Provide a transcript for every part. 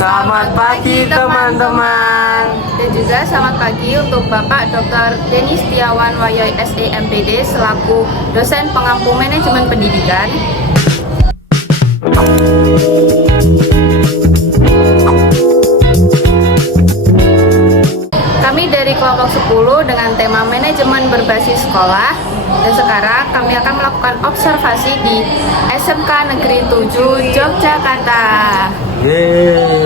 Selamat pagi teman-teman. Dan juga selamat pagi untuk Bapak Dr. Denny Setiawan Wayoy SE MPD selaku dosen pengampu manajemen pendidikan. Kami dari kelompok 10 dengan tema manajemen berbasis sekolah. Dan sekarang kami akan melakukan observasi di SMK Negeri 7 Yogyakarta. Yeay.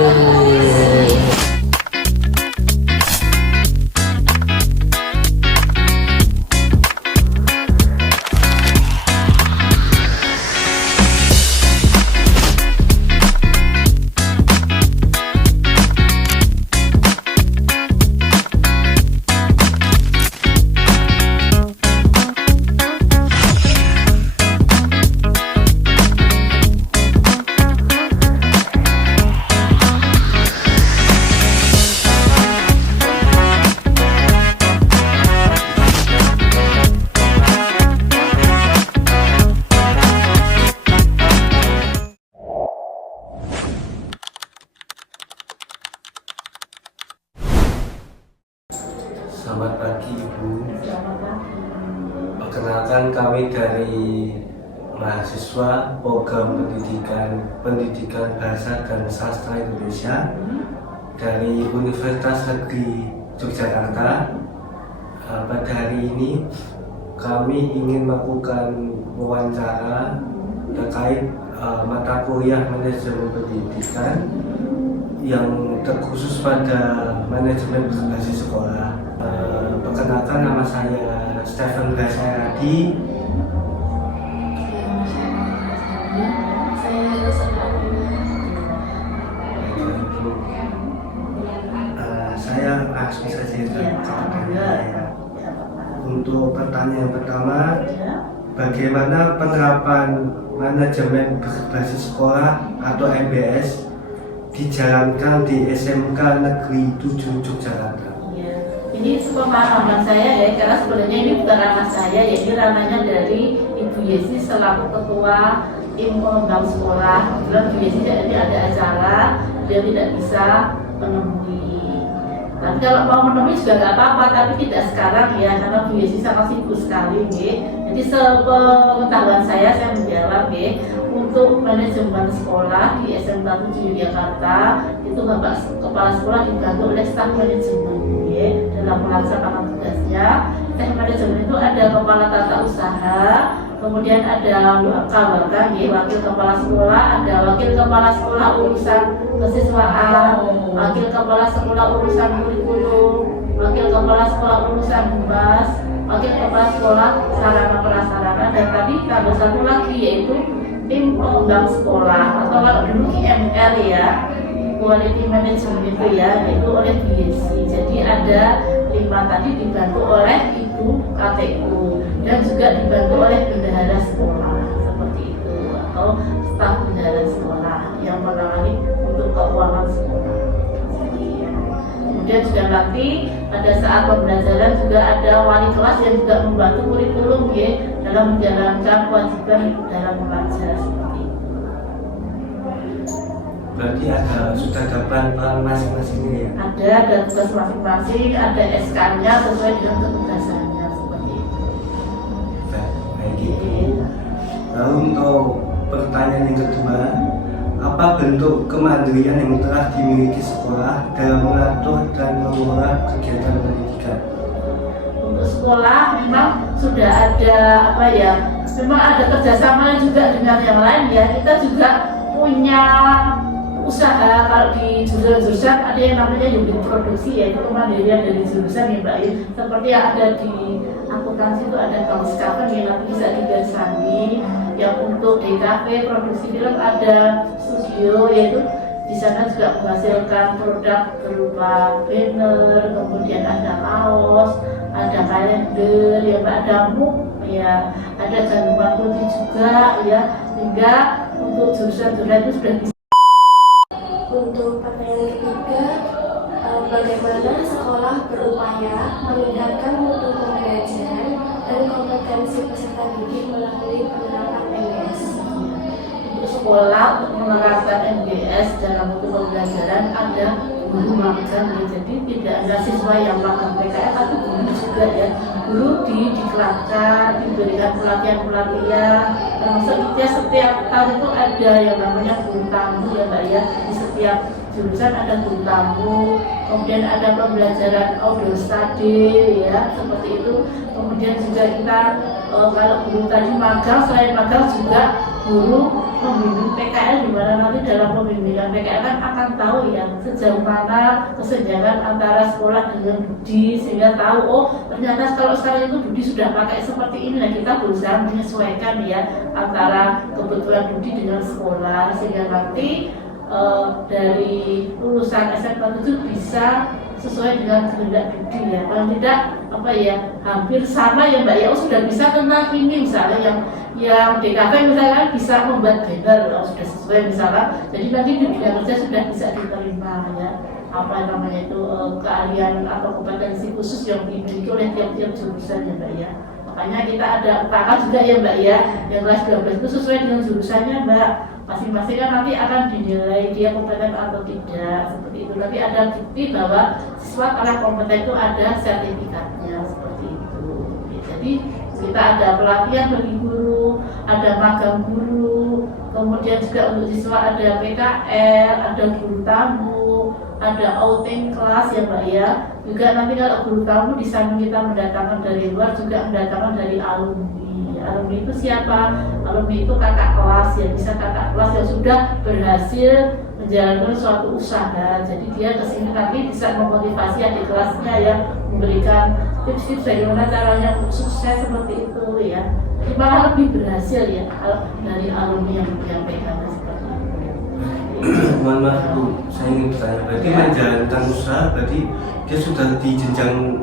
Selamat pagi Ibu. Perkenalkan kami dari mahasiswa program pendidikan Bahasa dan Sastra Indonesia dari Universitas Negeri Yogyakarta. Pada hari ini kami ingin melakukan wawancara terkait mata kuliah manajemen pendidikan yang terkhusus pada manajemen berbasis sekolah. Perkenalkan, nama saya Stephen Gasayadi. Saya langsung saja ya. Untuk pertanyaan pertama, bagaimana penerapan manajemen berbasis sekolah atau MBS dijalankan di SMK Negeri 7 Yogyakarta? Ini pemahaman saya ya, karena sebenarnya ini bukan ranah saya, ya ini ranahnya dari Ibu Yesi selaku Ketua Tim Pengembang Sekolah. Kebetulan Ibu Yesi jadi ada acara, dia tidak bisa menemui. Tapi kalau mau menemui juga nggak apa-apa, tapi tidak sekarang ya, karena Bu Yesi sangat sibuk sekali ya. Jadi sepengetahuan saya menjawab ya, untuk manajemen sekolah di SMK 7 Yogyakarta itu Bapak Kepala Sekolah dibantu oleh staf manajemen ya, dalam melaksanakan tugasnya. Staf manajemen itu ada kepala tata usaha, kemudian ada wakil kepala sekolah, ada wakil kepala sekolah urusan kesiswaan, wakil kepala sekolah urusan kurikulum, wakil kepala sekolah urusan humas, wakil kepala sekolah sarana prasarana, dan tadi ada satu lagi yaitu tim pengembang sekolah atau kalau dulu IMR ya, quality management itu ya, itu oleh BSC. Jadi ada 5 tadi dibantu oleh Ibu KTU dan juga dibantu oleh bendahara sekolah seperti itu, atau staf bendahara sekolah yang menangani untuk keuangan sekolah. Kemudian juga nanti pada saat pembelajaran juga ada wali kelas yang juga membantu kurikulum ya, dalam menjalankan kewajiban dalam mengajar seperti itu. Berarti sudah dapat peran masing-masingnya ya? Ada tugas masing-masing, ada SK-nya sesuai dengan ketugasannya seperti itu. Baik gitu. Lalu untuk pertanyaan yang kedua, apa bentuk kemandirian yang telah dimiliki sekolah dalam mengatur dan mengelola kegiatan pendidikan? Untuk sekolah memang sudah ada memang ada kerjasama juga dengan yang lain ya. Kita juga punya usaha, kalau di jurusan-jurusan ada yang namanya unit produksi, yaitu kemandirian dari jurusan ya Mbak ya. Seperti yang ada di akuntansi itu ada Kawan yang nanti bisa dibersami, yang untuk DKV produksi film ada studio, yaitu di sana juga menghasilkan produk berupa banner, kemudian ada kaos, ada kalender, ya Mbak, ada muk, ya ada gangguan putih juga ya, sehingga untuk jurusan-jurusan itu sudah bisa. Untuk pertanyaan ketiga, bagaimana sekolah berupaya meningkatkan mutu pembelajaran dan kompetensi peserta didik melalui penerapan MBS? Untuk sekolah untuk menerapkan MBS dalam bentuk pembelajaran ada guru magang ya. Jadi tidak ada siswa yang magang PKL, tapi guru juga ya. Guru diklatkan, diberikan pelatihan, termasuk setiap tahun itu ada yang namanya guru tamu ya Mbak ya. Di setiap jurusan ada guru tamu, kemudian ada pembelajaran outdoor study ya, seperti itu. Kemudian juga kita kalau guru tadi magang, selain magang juga guru pembimbing PKL, di mana nanti dalam pembimbingan PKL kan akan tahu ya sejauh mana kesenjangan antara sekolah dengan budi, sehingga tahu oh ternyata kalau sekarang itu budi sudah pakai seperti ini, nah kita berusaha menyesuaikan ya antara kebutuhan budi dengan sekolah, sehingga nanti dari lulusan SMA itu bisa sesuai dengan kehendak budi ya. Kalau tidak apa ya hampir sama ya Mbak ya, oh sudah bisa tentang ini misalnya yang DKV misalnya bisa membuat banner, kalau sudah sesuai misalnya, jadi nanti di dunia kerja sudah bisa diterima ya apa namanya itu keahlian atau kompetensi khusus yang dimiliki oleh tiap-tiap jurusan ya Mbak ya. Makanya kita ada kakak juga ya Mbak ya, yang kelas 12 itu sesuai dengan jurusannya Mbak. Masing-masing kan nanti akan dinilai dia kompeten atau tidak, seperti itu. Tapi ada bukti bahwa siswa telah kompeten itu ada sertifikatnya, seperti itu. Jadi kita ada pelatihan bagi guru, ada magang guru, kemudian juga untuk siswa ada PKL, ada guru tamu, ada outing kelas ya Mbak ya. Juga nanti kalau guru tamu di samping kita mendatangkan dari luar, juga mendatangkan dari alumni. Alumni itu siapa? Alumni itu kakak kelas ya, bisa kakak kelas yang sudah berhasil menjalankan suatu usaha. Jadi dia kesini nanti bisa memotivasi adik kelasnya ya, memberikan tips-tips bagaimana caranya untuk sukses seperti itu ya. Jadi malah lebih berhasil ya kalau dari alumni yang menyampaikan seperti itu. Mohon maaf Bu, saya ingin bertanya, berarti menjalankan usaha berarti dia sudah di jenjang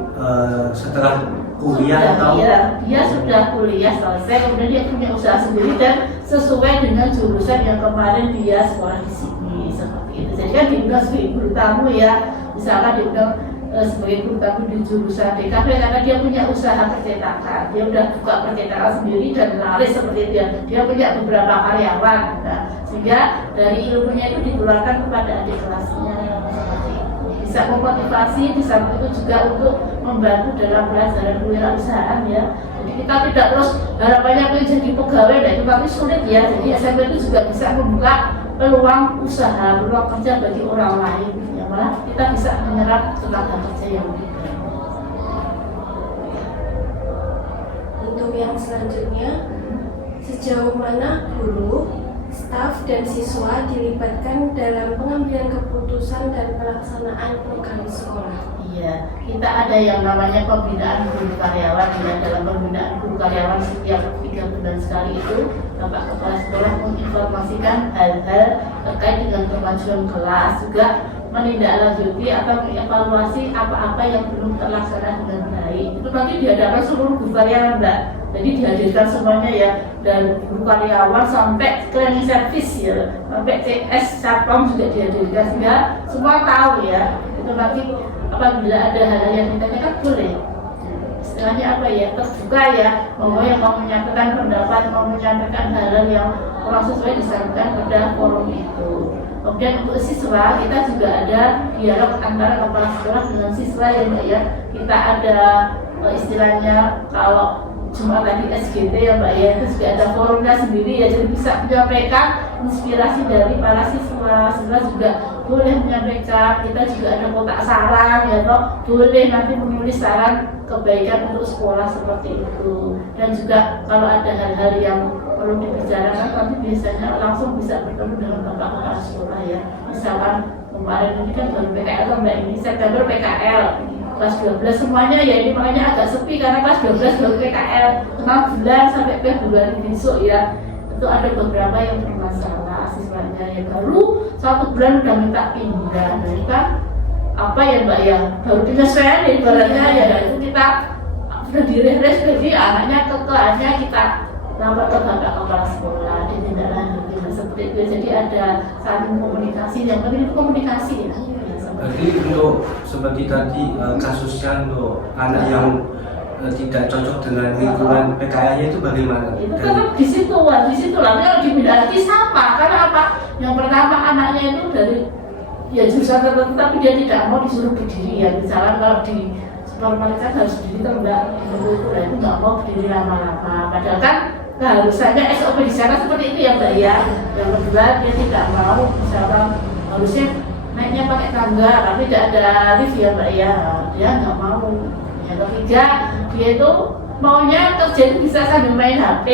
setelah kuliah atau? Iya, dia sudah kuliah selesai, kemudian dia punya usaha sendiri dan sesuai dengan jurusan yang kemarin dia sekolah di sini, seperti itu. Jadi kan diundang sebagai guru tamu ya, misalkan diundang sebagai guru tamu di jurusan DKV karena dia punya usaha percetakan, dia udah buka percetakan sendiri dan laris seperti itu ya. Dia punya beberapa karyawan, nah, sehingga dari ilmunya itu ditularkan kepada adik kelasnya. Bisa memotivasi, di samping itu juga untuk membantu dalam pelajaran kewirausahaan ya. Jadi kita tidak terus harapannya pengen jadi pegawai, nah itu tapi sulit ya. Jadi SMP itu juga bisa membuka peluang usaha, peluang kerja bagi orang lain ya, malah kita bisa menyerap tenaga kerja yang lebih baik. Untuk yang selanjutnya, sejauh mana guru, staf dan siswa dilibatkan dalam pengambilan keputusan dan pelaksanaan program sekolah? Iya, kita ada yang namanya pembinaan guru karyawan ya. Dalam pembinaan guru karyawan setiap 3 bulan sekali itu Bapak Kepala Sekolah menginformasikan hal-hal terkait dengan kemajuan kelas, juga menindaklanjuti atau mengevaluasi apa-apa yang belum terlaksana dengan baik. Itu nanti dihadapkan seluruh guru karyawan Mbak. Jadi dihadirkan semuanya ya, dan guru karyawan sampai cleaning service ya, sampai CS Satpam juga dihadirkan sehingga semua tahu ya. Itu nanti apabila ada hal yang ditanyakan boleh. Istilahnya apa ya, terbuka ya, mau yang mau menyampaikan pendapat, mau menyampaikan hal-hal yang kurang sesuai disampaikan pada forum itu. Kemudian untuk siswa kita juga ada dialog antara kepala sekolah dengan siswa ya. Kita ada istilahnya kalau cuma tadi SGT ya Mbak ya, itu juga ada forumnya sendiri ya, jadi bisa menyampaikan inspirasi dari para siswa. Siswa juga boleh menyampaikan, kita juga ada kotak saran ya toh, boleh nanti menulis saran kebaikan untuk sekolah seperti itu. Dan juga kalau ada hal-hal yang perlu dibicarakan nanti biasanya langsung bisa bertemu dengan Bapak Kepala Sekolah ya. Misalkan kemarin ini kan baru PKL kan Mbak, ini September PKL kelas 12 semuanya ya, ini makanya agak sepi karena kelas 12 baru PKL 6 bulan sampai Februari besok ya. Itu ada beberapa yang bermasalah siswanya yang baru 1 bulan udah minta pindah. Nah ini kan apa ya Mbak ya, baru penyesuaian ya ibaratnya ya, itu kita sudah direhres, jadi anaknya kekehanya kita lapor ke Bapak Kepala Sekolah, ditindaklanjuti seperti itu. Jadi ada saling komunikasi, yang penting itu komunikasi ya. Jadi untuk seperti tadi kasusnya untuk anak yang tidak cocok dengan lingkungan PKL-nya itu bagaimana? Itu tetap di situ lah. Kalau dipindah lagi sama, karena apa? Yang pertama anaknya itu dari ya jurusan tertentu, tapi dia tidak mau disuruh berdiri ya. Misalnya kalau di supermarket harus berdiri atau enggak, itu nggak mau berdiri lama-lama. Padahal kan keharusannya SOP di sana seperti itu ya Mbak ya. Yang kedua dia tidak mau, misalkan harusnya naiknya pakai tangga, tapi tidak ada lift ya Mbak ya. Dia nggak mau. Yang ketiga dia itu maunya kerja itu bisa sambil main HP.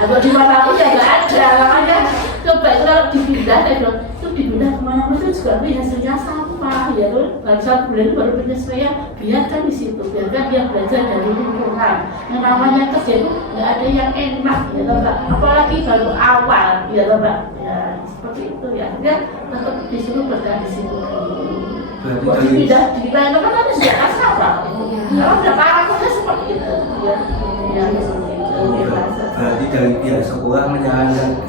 Atau di mana pun ya nggak ada. Makanya coba itu kalau dipindah, saya bilang itu dipindah kemana-mana itu juga hasilnya sama ya tuh. Baru 1 bulan baru penyesuaian, biarkan di situ, biarkan dia belajar dari lingkungan. Yang namanya kerja itu nggak ada yang enak ya toh Mbak. Apalagi baru awal ya toh Mbak. Ya seperti itu ya. Dia tetap disuruh bertahan di situ. Berarti Dipindah di lain tempat kan sudah asal Pak. Kalau udah karakternya seperti itu ya. Ya seperti itu. berarti dari pihak sekolah menyarankan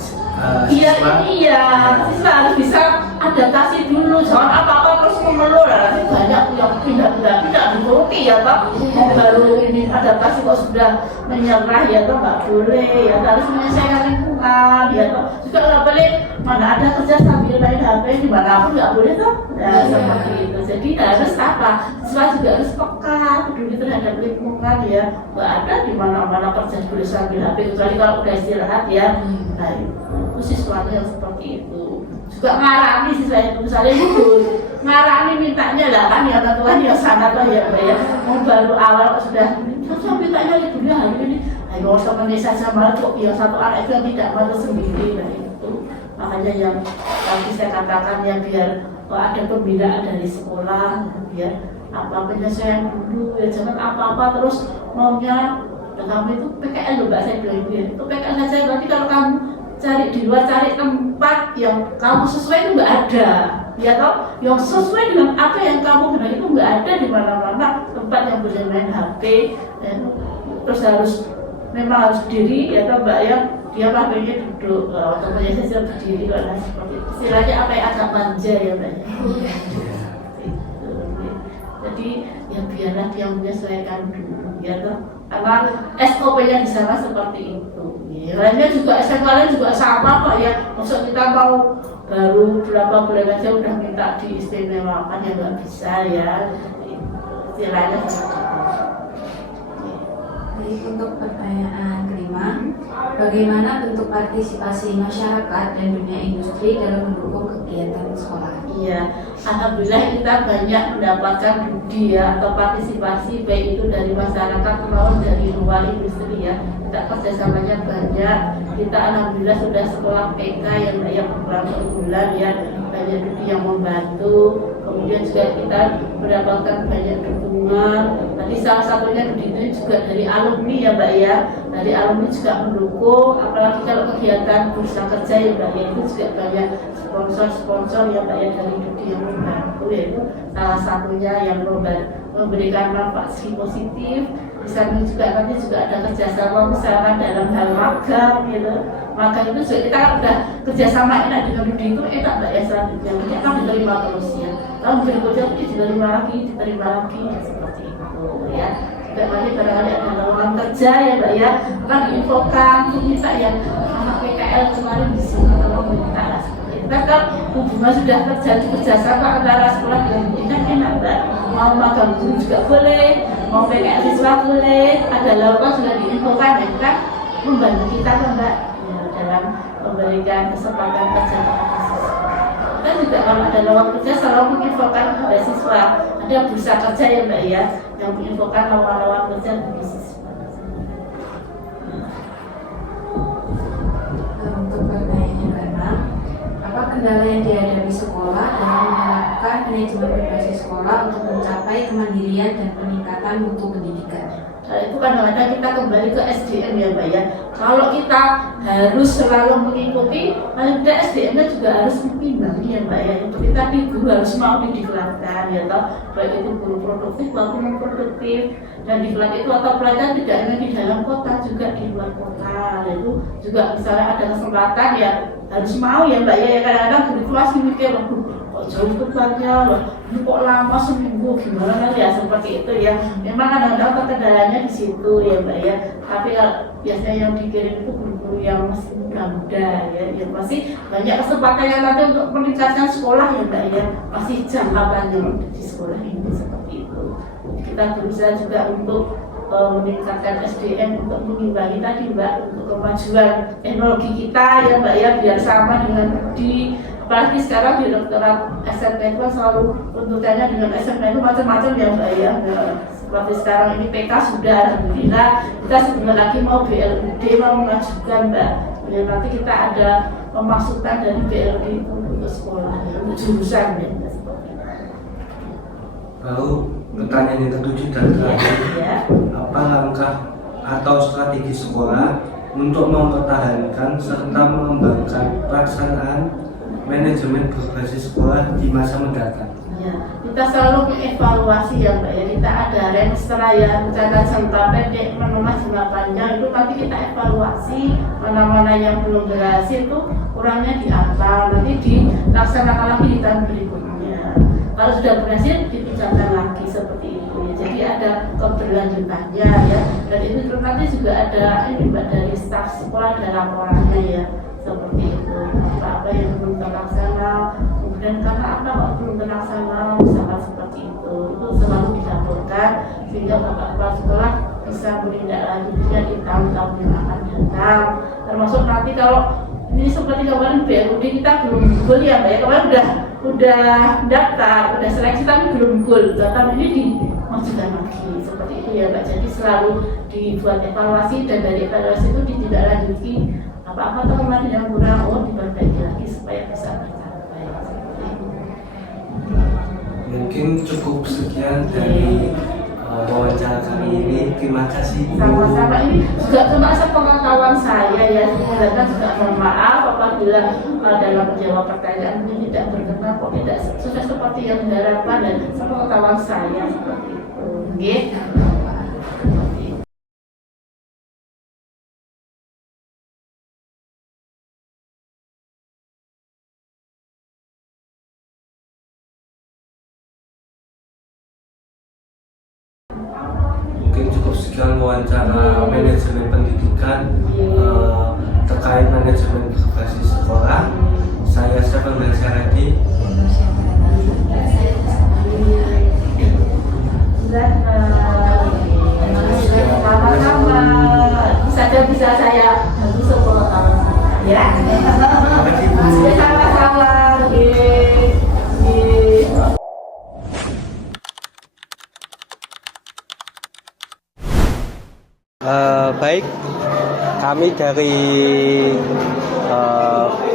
Iya, siswa iya, siswa harus bisa adaptasi dulu. Jangan apa-apa terus mengeluh lah. Nanti banyak yang pindah-pindah tidak dituruti ya Pak. Mau baru ini adaptasi kok sudah menyerah ya Pak, nggak boleh ya. Harus menyelesaikan lingkungan ya Pak. Juga nggak boleh mana ada kerja sambil main HP dimanapun nggak boleh toh. Ya seperti itu. Jadi harus apa? Siswa juga harus peka, peduli terhadap lingkungan ya. Nggak ada di mana-mana kerja boleh sambil HP kecuali kalau udah istirahat ya. Nah, itu siswanya seperti itu. Juga ngarani siswa itu, misalnya gugur ngarani mintanya lah kan ya orang tua ya sangat lah ya Mbak ya. Mau baru awal sudah mintanya liburnya hari ini. Ayo teman saya malah kok yang satu anak itu yang tidak mau sendiri. Nah itu makanya yang tadi saya katakan ya biar ada pembinaan dari sekolah, biar apa penyesuaian dulu ya, jangan apa-apa terus maunya. Dan kamu itu PKL loh Mbak, saya bilang itu PKL saja. Nanti kalau kamu cari di luar, cari tempat yang kamu sesuai itu nggak ada ya toh, yang sesuai dengan apa yang kamu kenal itu nggak ada di mana-mana. Tempat yang boleh main HP terus harus memang harus berdiri ya toh Mbak ya. Dia HP-nya duduk, temannya saja berdiri karena seperti itu. Istilahnya apa yang agak manja ya Mbak. Jadi ya biarlah dia menyesuaikan dulu ya toh, karena SOP-nya di sana seperti itu. Lainnya juga SMK juga sama Pak ya. Maksud kita mau baru berapa bulan aja udah minta diistimewakan ya nggak bisa ya. Istilahnya seperti itu. Baik, untuk pertanyaan kelima, bagaimana bentuk partisipasi masyarakat dan dunia industri dalam mendukung kegiatan sekolah? Iya, alhamdulillah kita banyak mendapatkan budi ya atau partisipasi baik itu dari masyarakat maupun dari luar industri ya. Kita kerjasamanya banyak. Kita alhamdulillah sudah sekolah PK yang beberapa bulan ya, banyak budi yang membantu. Kemudian juga kita mendapatkan banyak dukungan. Tadi salah satunya budi itu juga dari alumni ya Mbak ya. Dari alumni juga mendukung, apalagi kalau kegiatan bursa kerja ya Mbak ya, itu juga banyak sponsor-sponsor ya Mbak ya dari budi yang membantu, yaitu salah satunya yang memberikan manfaat positif. Di samping juga nanti juga ada kerjasama misalkan dalam hal magang gitu. Magang itu juga kita udah kerjasama enak dengan budi itu enak Mbak ya, selanjutnya kita kan diterima terus ya. Tahun berikutnya diterima lagi ya, seperti itu ya. Juga nanti barangkali ada lowongan kerja ya Mbak ya, akan diinfokan minta yang anak PKL kemarin di sini kalau minta lah seperti itu. Nah, kalau hubungan sudah terjadi kerjasama antara sekolah dan pendidikan enak Mbak. Mau magang guru juga boleh, mau PKL siswa boleh, ada lowongan sudah diinfokan ya kan, membantu kita Mbak ya, dalam memberikan kesempatan kerja kepada siswa. Dan juga kalau ada lowongan kerja selalu menginfokan kepada siswa, ada bursa kerja ya Mbak ya, yang menginfokan lowongan kerja bagi siswa. Untuk pertanyaan yang keenam, apa kendala yang dihadapi sekolah dalam menerapkan manajemen berbasis sekolah untuk mencapai kemandirian dan peningkatan mutu pendidikan? Itu kadang-kadang kita kembali ke SDM ya Mbak ya. Kalau kita harus selalu mengikuti, paling tidak SDM-nya juga harus mengimbangi ya Mbak ya. Untuk kita di guru harus mau didiklatkan ya toh, baik itu guru produktif maupun non produktif. Dan diklat itu atau pelajaran tidak hanya di dalam kota, juga di luar kota. Itu juga misalnya ada kesempatan ya harus mau ya Mbak ya. Kadang-kadang guru itu masih mikir, kok jauh depannya loh, ini kok lama seminggu gimana kan ya seperti itu ya. Memang kadang-kadang kendalanya di situ ya Mbak ya. Tapi biasanya yang dikirim itu guru-guru yang masih muda-muda ya, yang masih banyak kesempatan nanti untuk meningkatkan sekolah ya Mbak ya. Masih jangka panjang di sekolah ini seperti itu. Kita berusaha juga untuk meningkatkan SDM untuk mengimbangi tadi Mbak, untuk kemajuan teknologi kita ya Mbak ya, biar sama dengan apalagi sekarang di dokteran SMK itu kan selalu tuntutannya dengan SMK itu macam-macam ya Mbak ya. Seperti sekarang ini PK sudah, alhamdulillah kita sebentar lagi mau BLUD mau mengajukan Mbak ya, nanti kita ada pemasukan dari BLUD itu untuk sekolah ya, untuk jurusan ya Mbak. Lalu pertanyaan yang ketujuh dan terakhir, apa langkah atau strategi sekolah untuk mempertahankan serta mengembangkan pelaksanaan manajemen berbasis sekolah di masa mendatang? Ya, kita selalu mengevaluasi ya Mbak ya, kita ada rencana rencana jangka pendek, menengah jangka panjang, itu nanti kita evaluasi mana-mana yang belum berhasil itu kurangnya di apa, nanti dilaksanakan lagi di tahun berikutnya. Kalau sudah berhasil ditingkatkan lagi seperti itu ya. Jadi ada keberlanjutannya ya. Dan itu nanti juga ada ini Mbak dari staf sekolah ada laporannya ya. Seperti itu. Apa yang belum terlaksana, kemudian karena apa kok belum terlaksana, misalkan seperti itu selalu dilaporkan sehingga bapak kepala sekolah bisa menindaklanjutinya di tahun-tahun yang akan datang. Termasuk nanti kalau ini seperti kemarin BLUD kita belum goal ya Mbak ya, kemarin udah daftar, udah seleksi tapi belum goal, datang ini dimajukan lagi seperti itu ya Mbak. Jadi selalu dibuat evaluasi dan dari evaluasi itu ditindaklanjuti apa-apa teman yang kurang diperbaiki lagi supaya bisa tercapai. Mungkin cukup sekian dari wawancara kali ini. Terima kasih. Sama-sama, ini juga cuma sepengetahuan saya ya. Sebenarnya juga mohon maaf apabila dalam menjawab pertanyaan ini tidak berkenan kok tidak sudah seperti yang diharapkan, dan sepengetahuan saya seperti itu. Nggih. Mungkin cukup sekian wawancara manajemen pendidikan terkait manajemen berbasis sekolah. Saya Stefan Bersaradi. Sama-sama. Bisa saya bantu sepengetahuan saya. Ya. Terima kasih Bu. Sama-sama. Baik, kami dari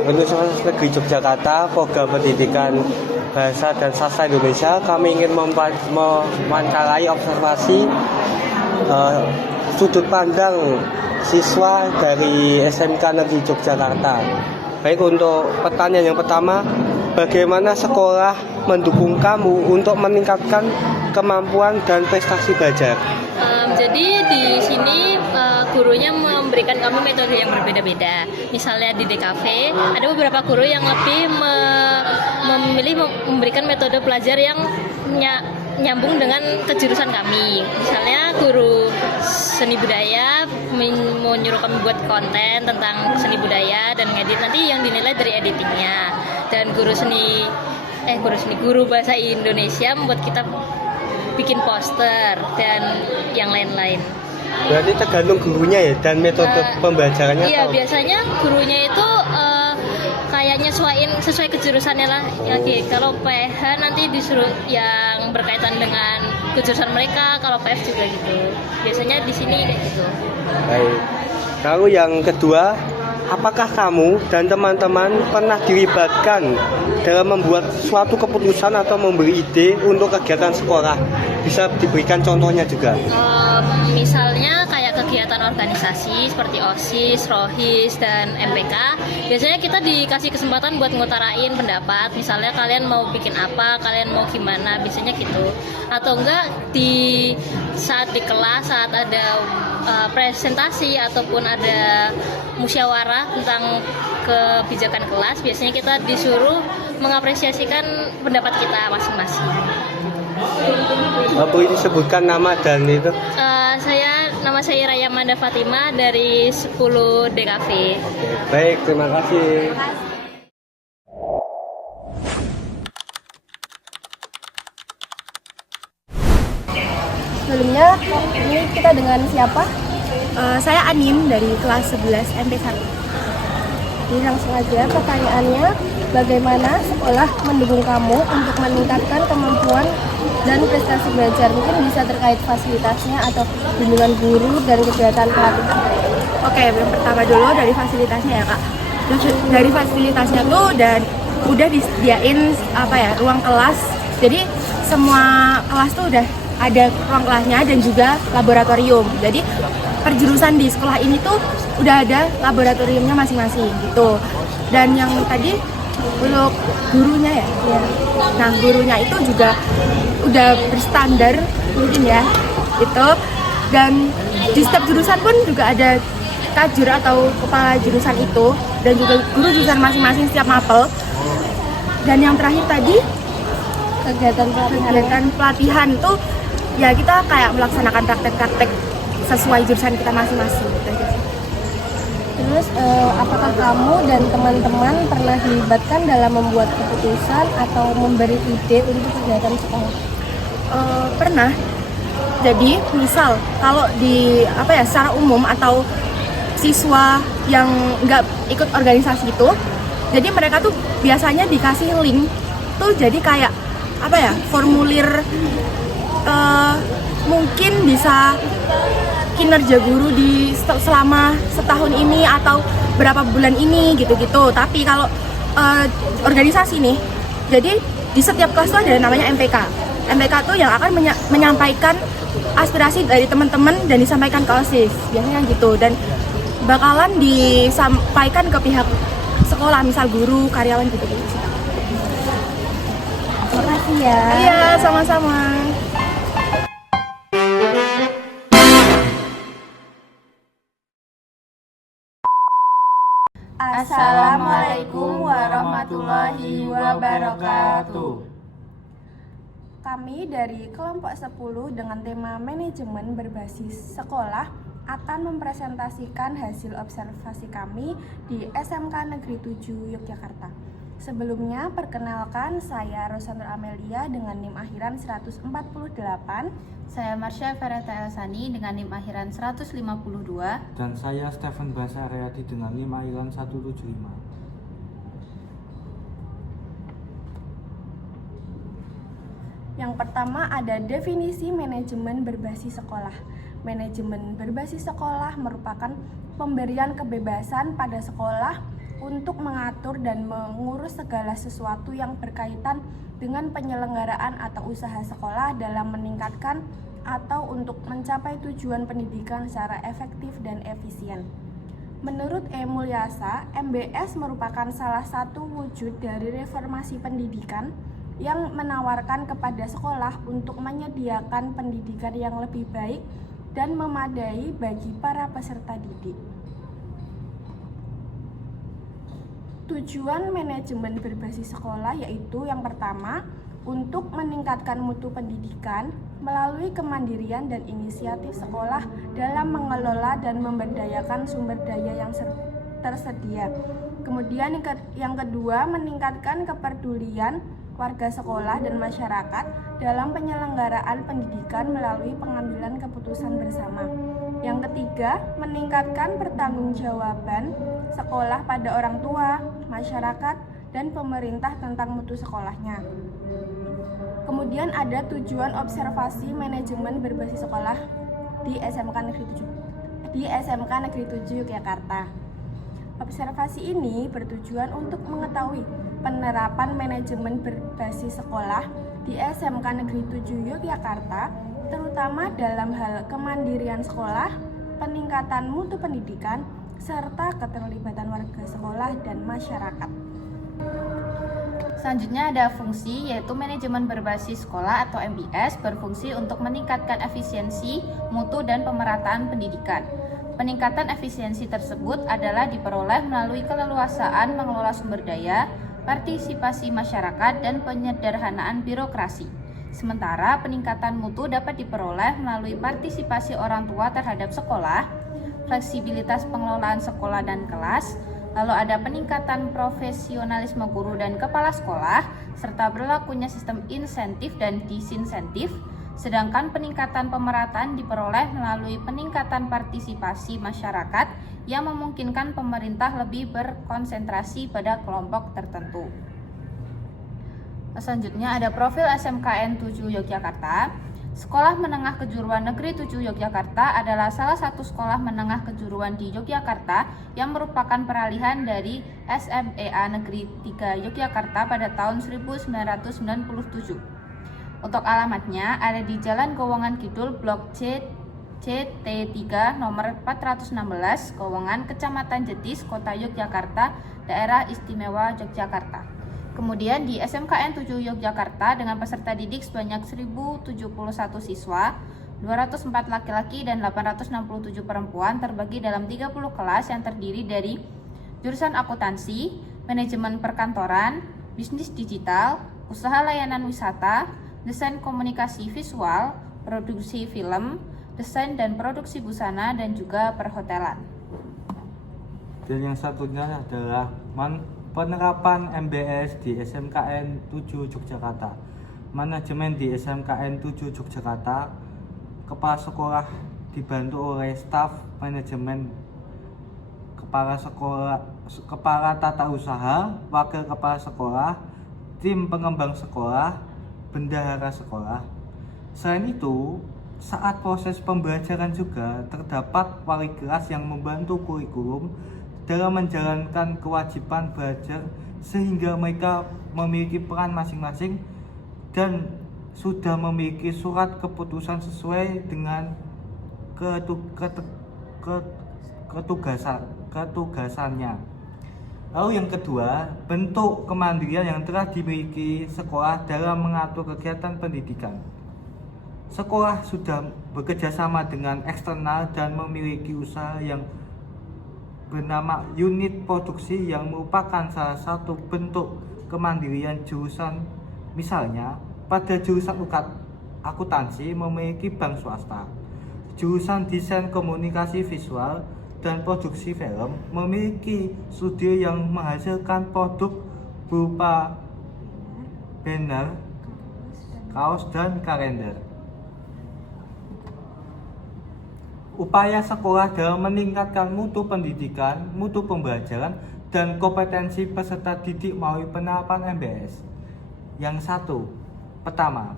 Universitas Negeri Yogyakarta, Program Pendidikan Bahasa dan Sastra Indonesia, kami ingin mewawancarai observasi sudut pandang siswa dari SMK Negeri Yogyakarta. Baik, untuk pertanyaan yang pertama, bagaimana sekolah mendukung kamu untuk meningkatkan kemampuan dan prestasi belajar? Jadi di sini gurunya memberikan kami metode yang berbeda-beda. Misalnya di DKV ada beberapa guru yang lebih memilih memberikan metode belajar yang nyambung dengan kejurusan kami. Misalnya guru seni budaya menyuruh kami buat konten tentang seni budaya dan ngedit, nanti yang dinilai dari editingnya. Dan guru bahasa Indonesia membuat kita bikin poster dan yang lain-lain. Berarti tergantung gurunya ya dan metode pembelajarannya. Iya, biasanya gurunya itu kayak nyesuaiin sesuai kejurusannya lah. Ya, kalau PH nanti disuruh yang berkaitan dengan kejurusan mereka, kalau PF juga gitu. Biasanya di sini kayak gitu. Baik. Lalu yang kedua, apakah kamu dan teman-teman pernah dilibatkan dalam membuat suatu keputusan atau memberi ide untuk kegiatan sekolah? Bisa diberikan contohnya juga. Misalnya kayak kegiatan organisasi seperti OSIS, ROHIS, dan MPK. Biasanya kita dikasih kesempatan buat ngutarain pendapat. Misalnya kalian mau bikin apa, kalian mau gimana, biasanya gitu. Atau enggak saat di kelas, saat ada presentasi ataupun ada musyawarah tentang kebijakan kelas, biasanya kita disuruh mengapresiasikan pendapat kita masing-masing. Bu, ini sebutkan nama dan itu. Nama saya Raya Manda Fatima dari 10 DKV. Baik, terima kasih. Sebelumnya, ini kita dengan siapa? Saya Anin dari kelas 11 MP1. Jadi langsung aja pertanyaannya, bagaimana sekolah mendukung kamu untuk meningkatkan kemampuan dan prestasi belajar? Mungkin bisa terkait fasilitasnya atau bimbingan guru dan kegiatan pelatihan. Oke, yang pertama dulu dari fasilitasnya ya Kak. Dari fasilitasnya tuh udah disediain ruang kelas. Jadi semua kelas tuh udah ada ruang kelasnya dan juga laboratorium. Jadi perjurusan di sekolah ini tuh udah ada laboratoriumnya masing-masing gitu. Dan yang tadi untuk gurunya ya. Nah, gurunya itu juga udah berstandar mungkin ya. Itu dan di setiap jurusan pun juga ada kajur atau kepala jurusan itu dan juga guru jurusan masing-masing setiap mapel. Dan yang terakhir tadi kegiatan pelatihan tuh ya kita kayak melaksanakan praktek-praktek sesuai jurusan kita masing-masing gitu aja sih. Terus apakah kamu dan teman-teman pernah dilibatkan dalam membuat keputusan atau memberi ide untuk kegiatan sekolah? Pernah. Jadi misal kalau di secara umum atau siswa yang nggak ikut organisasi itu, jadi mereka tuh biasanya dikasih link tuh jadi kayak formulir mungkin bisa kinerja guru di selama setahun ini atau berapa bulan ini gitu-gitu. Tapi kalau organisasi nih, jadi di setiap kelas tuh ada namanya MPK. MPK tuh yang akan menyampaikan aspirasi dari teman-teman dan disampaikan ke OSIS biasanya gitu, dan bakalan disampaikan ke pihak sekolah, misal guru, karyawan gitu-gitu. Terima kasih ya. Iya, sama-sama. Assalamualaikum warahmatullahi wabarakatuh. Kami dari kelompok 10 dengan tema manajemen berbasis sekolah akan mempresentasikan hasil observasi kami di SMK Negeri 7 Yogyakarta. Sebelumnya, perkenalkan saya Rosanur Amelia dengan NIM akhiran 148. Saya Marsha Farata Elsani dengan NIM akhiran 152. Dan saya Stephen Basariati dengan NIM akhiran 175. Yang pertama ada definisi manajemen berbasis sekolah. Manajemen berbasis sekolah merupakan pemberian kebebasan pada sekolah untuk mengatur dan mengurus segala sesuatu yang berkaitan dengan penyelenggaraan atau usaha sekolah dalam meningkatkan atau untuk mencapai tujuan pendidikan secara efektif dan efisien. Menurut E. Mulyasa, MBS merupakan salah satu wujud dari reformasi pendidikan yang menawarkan kepada sekolah untuk menyediakan pendidikan yang lebih baik dan memadai bagi para peserta didik. Tujuan manajemen berbasis sekolah yaitu yang pertama, untuk meningkatkan mutu pendidikan melalui kemandirian dan inisiatif sekolah dalam mengelola dan memberdayakan sumber daya yang tersedia. Kemudian yang kedua, meningkatkan kepedulian warga sekolah dan masyarakat dalam penyelenggaraan pendidikan melalui pengambilan keputusan bersama. Yang ketiga, meningkatkan pertanggungjawaban sekolah pada orang tua, masyarakat, dan pemerintah tentang mutu sekolahnya. Kemudian ada tujuan observasi manajemen berbasis sekolah di SMK Negeri 7 Yogyakarta. Observasi ini bertujuan untuk mengetahui penerapan manajemen berbasis sekolah di SMK Negeri 7 Yogyakarta, terutama dalam hal kemandirian sekolah, peningkatan mutu pendidikan, serta keterlibatan warga sekolah dan masyarakat. Selanjutnya ada fungsi, yaitu manajemen berbasis sekolah atau MBS berfungsi untuk meningkatkan efisiensi, mutu, dan pemerataan pendidikan. Peningkatan efisiensi tersebut adalah diperoleh melalui keleluasaan mengelola sumber daya, partisipasi masyarakat, dan penyederhanaan birokrasi. Sementara peningkatan mutu dapat diperoleh melalui partisipasi orang tua terhadap sekolah, fleksibilitas pengelolaan sekolah dan kelas, lalu ada peningkatan profesionalisme guru dan kepala sekolah, serta berlakunya sistem insentif dan disinsentif. Sedangkan peningkatan pemerataan diperoleh melalui peningkatan partisipasi masyarakat yang memungkinkan pemerintah lebih berkonsentrasi pada kelompok tertentu. Selanjutnya ada profil SMKN 7 Yogyakarta. Sekolah Menengah Kejuruan Negeri 7 Yogyakarta adalah salah satu sekolah menengah kejuruan di Yogyakarta yang merupakan peralihan dari SMEA Negeri 3 Yogyakarta pada tahun 1997. Untuk alamatnya ada di Jalan Gowongan Kidul, Blok C, CT3 nomor 416, Gowongan, Kecamatan Jetis, Kota Yogyakarta, Daerah Istimewa Yogyakarta. Kemudian di SMKN 7 Yogyakarta dengan peserta didik sebanyak 1071 siswa, 204 laki-laki dan 867 perempuan terbagi dalam 30 kelas yang terdiri dari jurusan akuntansi, manajemen perkantoran, bisnis digital, usaha layanan wisata, desain komunikasi visual, produksi film, desain dan produksi busana, dan juga perhotelan. Dan yang satunya adalah penerapan MBS di SMKN 7 Yogyakarta. Manajemen di SMKN 7 Yogyakarta, kepala sekolah dibantu oleh staf manajemen, kepala sekolah, kepala tata usaha, wakil kepala sekolah, tim pengembang sekolah, bendahara sekolah. Selain itu, saat proses pembelajaran juga terdapat wali kelas yang membantu kurikulum dalam menjalankan kewajiban belajar sehingga mereka memiliki peran masing-masing dan sudah memiliki surat keputusan sesuai dengan ketugasannya. Lalu yang kedua, bentuk kemandirian yang telah dimiliki sekolah dalam mengatur kegiatan pendidikan. Sekolah sudah bekerjasama dengan eksternal dan memiliki usaha yang bernama unit produksi yang merupakan salah satu bentuk kemandirian jurusan. Misalnya, pada jurusan akuntansi memiliki bank swasta. Jurusan desain komunikasi visual dan produksi film memiliki studio yang menghasilkan produk berupa banner, kaos, dan kalender. Upaya sekolah dalam meningkatkan mutu pendidikan, mutu pembelajaran, dan kompetensi peserta didik melalui penerapan MBS. Yang satu, pertama,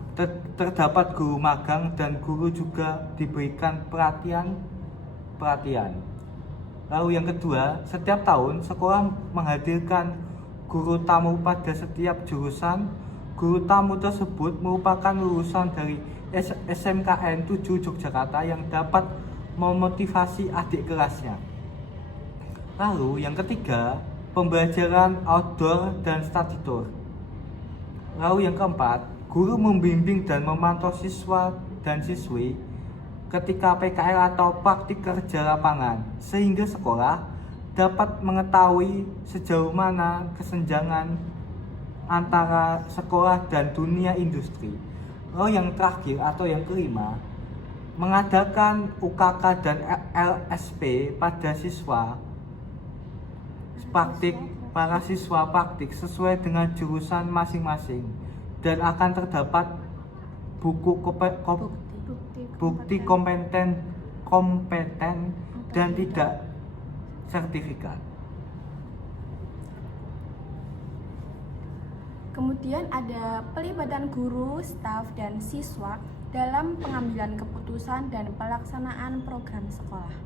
terdapat guru magang dan guru juga diberikan perhatian. Lalu yang kedua, setiap tahun sekolah menghadirkan guru tamu pada setiap jurusan. Guru tamu tersebut merupakan lulusan dari SMKN 7 Yogyakarta yang dapat memotivasi adik kelasnya. Lalu yang ketiga, pembelajaran outdoor dan study tour. Lalu yang keempat, guru membimbing dan memantau siswa dan siswi ketika PKL atau praktik kerja lapangan, sehingga sekolah dapat mengetahui sejauh mana kesenjangan antara sekolah dan dunia industri. Lalu yang terakhir atau yang kelima, mengadakan UKK dan LSP pada siswa praktik, para siswa praktik sesuai dengan jurusan masing-masing, dan akan terdapat buku bukti kompeten dan tidak sertifikat. Kemudian ada pelibatan guru, staf, dan siswa dalam pengambilan keputusan dan pelaksanaan program sekolah.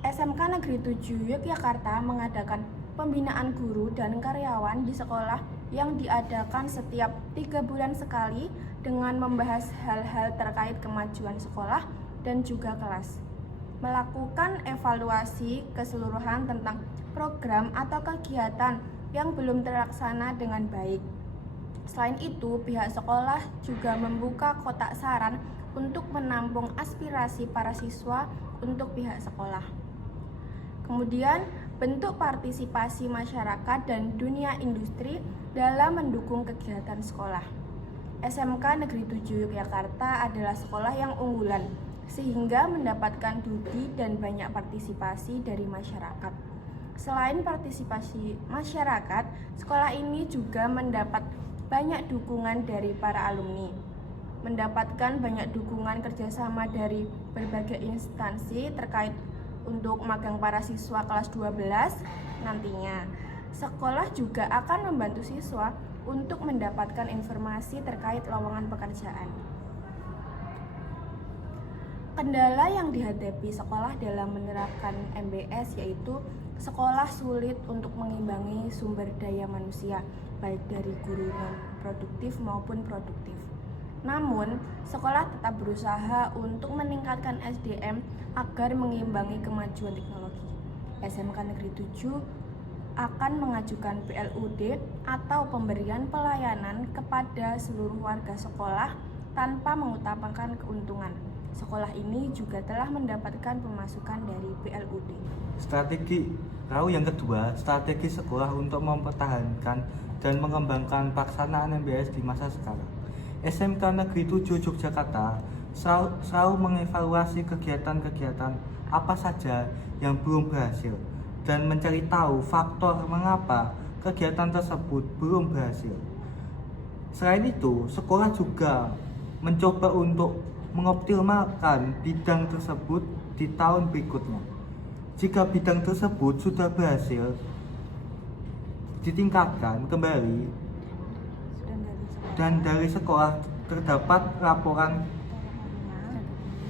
SMK Negeri 7 Yogyakarta mengadakan pembinaan guru dan karyawan di sekolah yang diadakan setiap 3 bulan sekali dengan membahas hal-hal terkait kemajuan sekolah dan juga kelas. Melakukan evaluasi keseluruhan tentang program atau kegiatan yang belum terlaksana dengan baik. Selain itu, pihak sekolah juga membuka kotak saran untuk menampung aspirasi para siswa untuk pihak sekolah. Kemudian, bentuk partisipasi masyarakat dan dunia industri dalam mendukung kegiatan sekolah. SMK Negeri 7 Yogyakarta adalah sekolah yang unggulan, sehingga mendapatkan studi dan banyak partisipasi dari masyarakat. Selain partisipasi masyarakat, sekolah ini juga mendapat banyak dukungan dari para alumni, mendapatkan banyak dukungan kerjasama dari berbagai instansi terkait untuk magang para siswa kelas 12 nantinya. Sekolah juga akan membantu siswa untuk mendapatkan informasi terkait lowongan pekerjaan. Kendala yang dihadapi sekolah dalam menerapkan MBS yaitu sekolah sulit untuk mengimbangi sumber daya manusia, baik dari guru non-produktif maupun produktif. Namun, sekolah tetap berusaha untuk meningkatkan SDM agar mengimbangi kemajuan teknologi. SMK Negeri 7 akan mengajukan PLUD atau pemberian pelayanan kepada seluruh warga sekolah tanpa mengutamakan keuntungan. Sekolah ini juga telah mendapatkan pemasukan dari PLUD. Yang kedua, strategi sekolah untuk mempertahankan dan mengembangkan pelaksanaan MBS di masa sekarang. SMK Negeri 7 Yogyakarta selalu mengevaluasi kegiatan-kegiatan apa saja yang belum berhasil dan mencari tahu faktor mengapa kegiatan tersebut belum berhasil. Selain itu, sekolah juga mencoba untuk mengoptimalkan bidang tersebut di tahun berikutnya. Jika bidang tersebut sudah berhasil ditingkatkan kembali dan dari sekolah terdapat laporan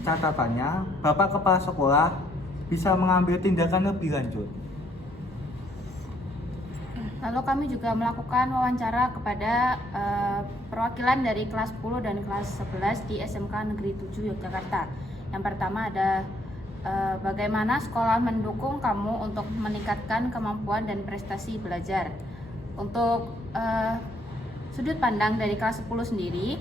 catatannya, Bapak Kepala Sekolah bisa mengambil tindakan lebih lanjut. Lalu kami juga melakukan wawancara kepada perwakilan dari kelas 10 dan kelas 11 di SMK Negeri 7 Yogyakarta. Yang pertama ada bagaimana sekolah mendukung kamu untuk meningkatkan kemampuan dan prestasi belajar. Untuk sudut pandang dari kelas 10 sendiri,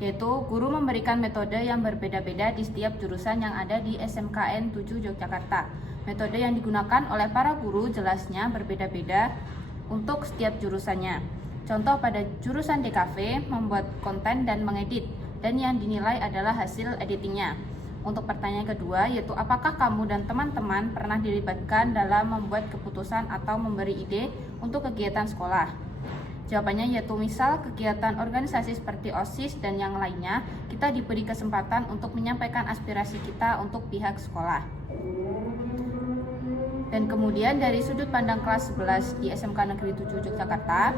yaitu guru memberikan metode yang berbeda-beda di setiap jurusan yang ada di SMKN 7 Yogyakarta. Metode yang digunakan oleh para guru jelasnya berbeda-beda untuk setiap jurusannya. Contoh pada jurusan DKV membuat konten dan mengedit, dan yang dinilai adalah hasil editingnya. Untuk pertanyaan kedua, yaitu apakah kamu dan teman-teman pernah dilibatkan dalam membuat keputusan atau memberi ide untuk kegiatan sekolah? Jawabannya yaitu misal kegiatan organisasi seperti OSIS dan yang lainnya, kita diberi kesempatan untuk menyampaikan aspirasi kita untuk pihak sekolah. Dan kemudian dari sudut pandang kelas 11 di SMK Negeri 7 Yogyakarta,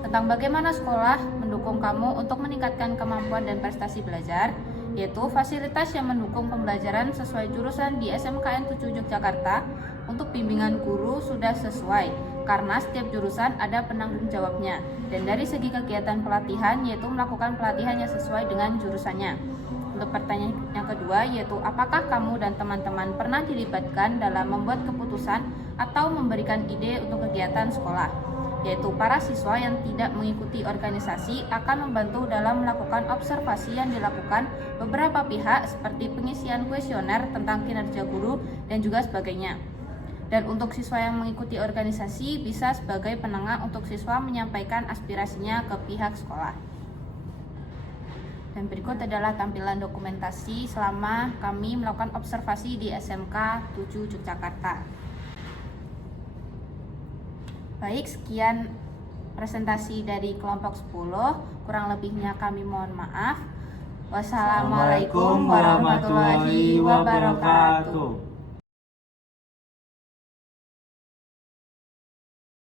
tentang bagaimana sekolah mendukung kamu untuk meningkatkan kemampuan dan prestasi belajar, yaitu fasilitas yang mendukung pembelajaran sesuai jurusan di SMKN 7 Yogyakarta untuk bimbingan guru sudah sesuai, karena setiap jurusan ada penanggung jawabnya. Dan dari segi kegiatan pelatihan, yaitu melakukan pelatihan yang sesuai dengan jurusannya. Untuk pertanyaan yang kedua, yaitu apakah kamu dan teman-teman pernah dilibatkan dalam membuat keputusan atau memberikan ide untuk kegiatan sekolah? Yaitu para siswa yang tidak mengikuti organisasi akan membantu dalam melakukan observasi yang dilakukan beberapa pihak seperti pengisian kuesioner tentang kinerja guru dan juga sebagainya. Dan untuk siswa yang mengikuti organisasi bisa sebagai penengah untuk siswa menyampaikan aspirasinya ke pihak sekolah. Dan berikut adalah tampilan dokumentasi selama kami melakukan observasi di SMK 7 Yogyakarta. Baik, sekian presentasi dari kelompok 10. Kurang lebihnya kami mohon maaf. Wassalamualaikum warahmatullahi wabarakatuh.